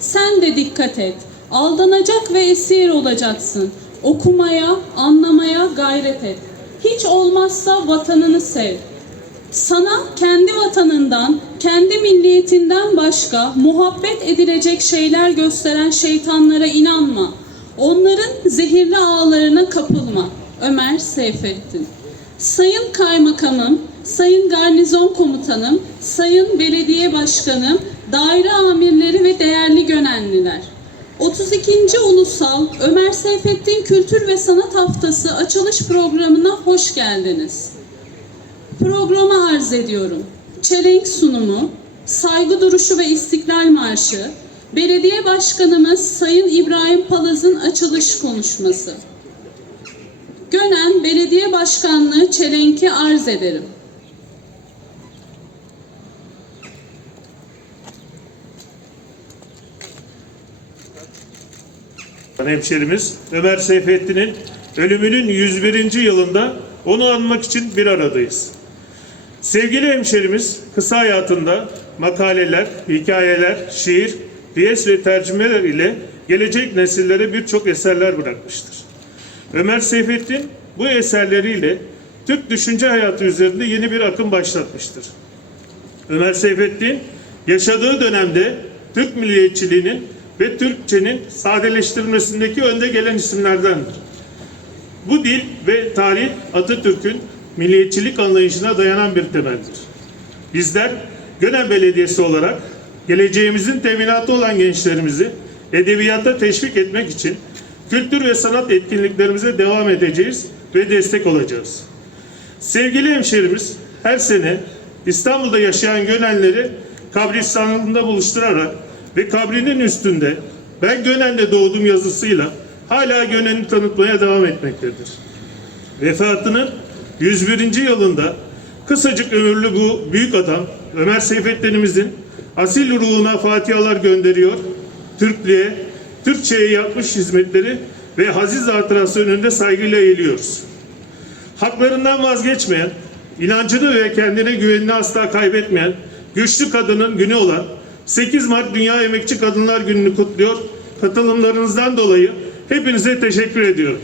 Sen de dikkat et. Aldanacak ve esir olacaksın. Okumaya, anlamaya gayret et. Hiç olmazsa vatanını sev. Sana kendi vatanından, kendi milliyetinden başka muhabbet edilecek şeyler gösteren şeytanlara inanma. Onların zehirli ağlarına kapılma. Ömer Seyfettin Sayın Kaymakamım, Sayın Garnizon Komutanım, Sayın Belediye Başkanım, daire amirleri ve değerli Gönenliler. 32. Ulusal Ömer Seyfettin Kültür ve Sanat Haftası açılış programına hoş geldiniz. Programı arz ediyorum. Çelenk sunumu, saygı duruşu ve istiklal marşı, Belediye Başkanımız Sayın İbrahim Palaz'ın açılış konuşması. Gönen Belediye Başkanlığı çelenki arz ederim. Hemşerimiz Ömer Seyfettin'in ölümünün 101. yılında onu anmak için bir aradayız. Sevgili hemşerimiz kısa hayatında makaleler, hikayeler, şiir, piyes ve tercümeler ile gelecek nesillere birçok eserler bırakmıştır. Ömer Seyfettin bu eserleriyle Türk düşünce hayatı üzerinde yeni bir akım başlatmıştır. Ömer Seyfettin yaşadığı dönemde Türk milliyetçiliğinin ve Türkçenin sadeleştirilmesindeki önde gelen isimlerdendir. Bu dil ve tarih Atatürk'ün milliyetçilik anlayışına dayanan bir temeldir. Bizler Gönen Belediyesi olarak geleceğimizin teminatı olan gençlerimizi edebiyata teşvik etmek için kültür ve sanat etkinliklerimize devam edeceğiz ve destek olacağız. Sevgili hemşerimiz her sene İstanbul'da yaşayan Gönenleri kabristanlığında buluşturarak ve kabrinin üstünde ben Gönen'de doğdum yazısıyla hala Gönen'i tanıtmaya devam etmektedir. Vefatının 101. yılında kısacık ömürlü bu büyük adam Ömer Seyfettin'imizin asil ruhuna fatihalar gönderiyor. Türklüğe, Türkçe'ye yapmış hizmetleri ve haziz hatırası önünde saygıyla eğiliyoruz haklarından vazgeçmeyen, inancını ve kendine güvenini asla kaybetmeyen güçlü kadının günü olan 8 Mart Dünya Emekçi Kadınlar Günü'nü kutluyor. Katılımlarınızdan dolayı hepinize teşekkür ediyorum.